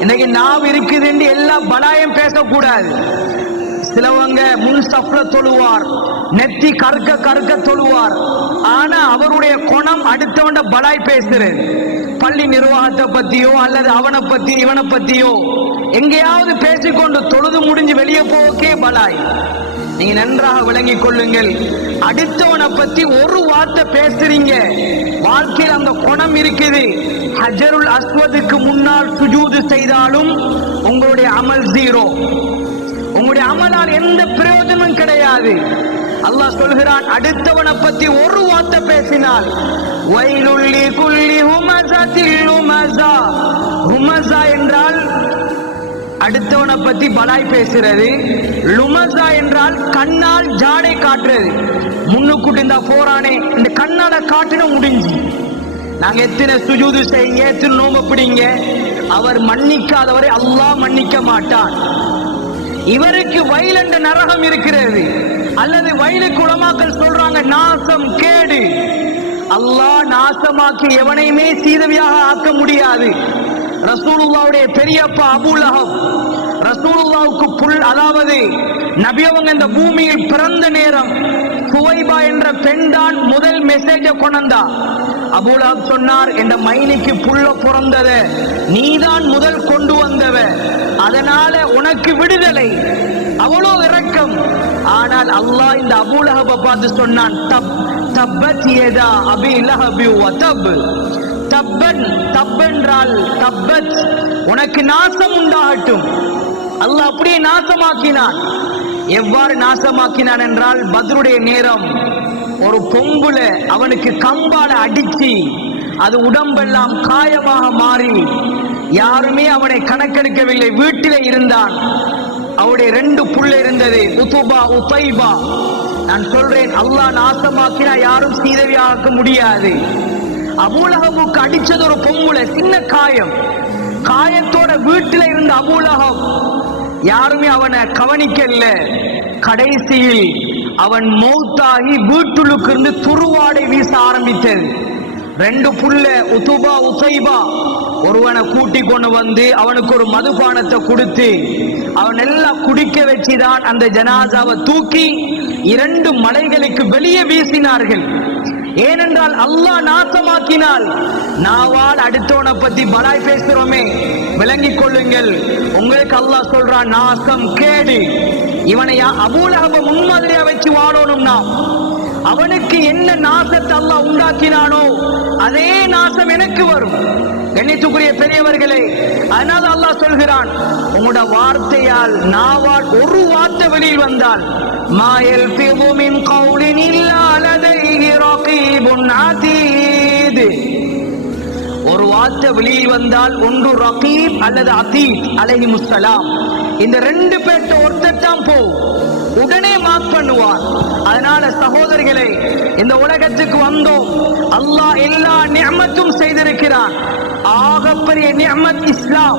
இன்னைக்கு நாவ் இருக்குதுன்னு எல்லாம் பலாயம் பேசக்கூடாது. சிலவங்க முன் சப்ல தொழுவார் நெத்தி கற்க கற்க தொழுவார். ஆனா அவருடைய குணம் அடுத்தவன் பலாய் பேசுறது. பள்ளி நிர்வாகத்தை பத்தியோ அல்லது அவனை பத்தி இவனை பத்தியோ எங்கேயாவது பேசிக்கொண்டு தொழுது முடிஞ்சு வெளியே போக்கே பலாய். நீங்க நன்றாக விளங்கிக் கொள்ளுங்கள். அடுத்தவனை பத்தி ஒரு வார்த்தை பேசுறீங்க. வாழ்க்கையில் அந்த குணம் இருக்குது. ஹஜருல் அஸ்வதுக்கு முன்னால் சுஜூது செய்தாலும் உங்களுடைய அமல் ஜீரோ. உங்களுடைய அமலால் எந்த பிரயோஜனமும் கிடையாது. அல்லாஹ் சொல்கிறான் அடுத்தவனை பத்தி ஒரு வார்த்தை பேசினால் வயலுள்ளி குள்ளி ஹுமசத்தில் ஹுமசா ஹுமசா என்றால் அடுத்தவனை பத்தி பலாய் பேசுறது. லுமசா என்றால் கண்ணால் ஜாடை காட்டுறது. முன்னுக்குட்டு இந்த போறானே இந்த கண்ணால காட்டின முடிஞ்சு. நாங்க எத்தனை சுஜூது செய்யுங்க எத்தனை நோம்ப பிடிங்க அவர் மன்னிக்காதவரை அல்லாஹ் மன்னிக்க மாட்டான். இவருக்கு வயல் என்ற நரகம் இருக்கிறது. அல்லது வயலு குளமாக்கள் சொல்றாங்க நாசம் கேடு. அல்லாஹ் நாசமாக்கி எவனையுமே சீதவியாக ரசூலுல்லாவுடைய பெரியப்பா அபுலகம் ரசூலுல்லாவுக்கு புல் அதாவது நபியவங்க இந்த பூமியில் பிறந்த நேரம் சுவைபா என்ற பெண் தான் முதல் மெசேஜ கொண்டா அபுலகம் சொன்னார் இந்த மைனிக்கு புல்ல பிறந்தத நீதான் முதல் கொண்டு வந்தவ. அதனால உனக்கு விடுதலை. அவ்வளோ இரக்கம். ஆனால் அல்லாஹ் இந்த அபுலகப பார்த்து சொன்னான் தப் தப்பத் ஏதா அபி லஹபி வதப். தப்பன் தப்பென்றால் தப்பத் உனக்கு நாசம் உண்டாகட்டும். அல்லாஹ் அப்படியே நாசமாக்கினான். எவ்வாறு நாசமாக்கினான் என்றால் பத்ருடைய நேரம். ஒரு கொம்புல அவனுக்கு கம்பால அடிச்சு அது உடம்பெல்லாம் காயமாக மாறி யாருமே அவனை கணக்கெடுக்கவில்லை வீட்டிலே இருந்தான். அவருடைய ரெண்டு புள்ள இருந்தது உத்துபா உத்தைபா நான் சொல்றேன் அல்லாஹ் நாசமாக்கினா யாரும் சீதவியாக்க முடியாது. அபூலகமுக்கு அடிச்சது ஒரு பொம்புல சின்ன காயம். காயத்தோட வீட்டில் இருந்த அபூலகம். யாருமே அவனை கவனிக்கல. கடைசியில் அவன் மௌத்தாகி வீட்டுள்ளுக்கு இருந்து துருவாடை வீச ஆரம்பித்தது. ரெண்டு புள்ள உத்துபா உசைபா. ஒருவனை கூட்டி கொண்டு வந்து அவனுக்கு ஒரு மதுபானத்தை கொடுத்து அவன் எல்லாம் குடிக்க வச்சுதான் அந்த ஜனாசாவை தூக்கி இரண்டு மலைகளுக்கு வெளியே வீசினார்கள். ஏனென்றால் அல்லாஹ் நாசமாக்கினால். நாவால் அடுத்தவனை பத்தி பலாய் பேசுறோமே. விளங்கிக் கொள்ளுங்கள். உங்களுக்கு அல்லாஹ் சொல்றான் நாசம் கேடு. இவனையா அபூலகப முன்மாதிரியா வச்சு வாழணும் நாம் அவனுக்கு என்ன நாசத்தை அல்லாஹ் உண்டாக்கினானோ அதே நாசம் எனக்கு வரும். எண்ணித்துக்குரிய பெரியவர்களே அதனால அல்லாஹ் சொல்கிறான் உங்களோட வார்த்தையால் நாவால் ஒரு வார்த்தை வெளியில் வந்தால் மாயல் மின் கவுலின் இல்லா லதைஹி ரகீபுன் அதீத் ஒரு வார்த்தை வெளியில் வந்தால் ஒன்று ரகீப் அல்லது அதீத் அலஹி முஸ்ஸலாம் இந்த ரெண்டு பேர்ட்ட ஒருத்தர் தான் போ. உடனே மார்க் பண்ணுவார். அதனால சகோதரிகளே இந்த உலகத்துக்கு வந்தோம். அல்லாஹ் எல்லா நியமத்தும் செய்திருக்கிறான். ஆகப்பெரிய நியமத் இஸ்லாம்.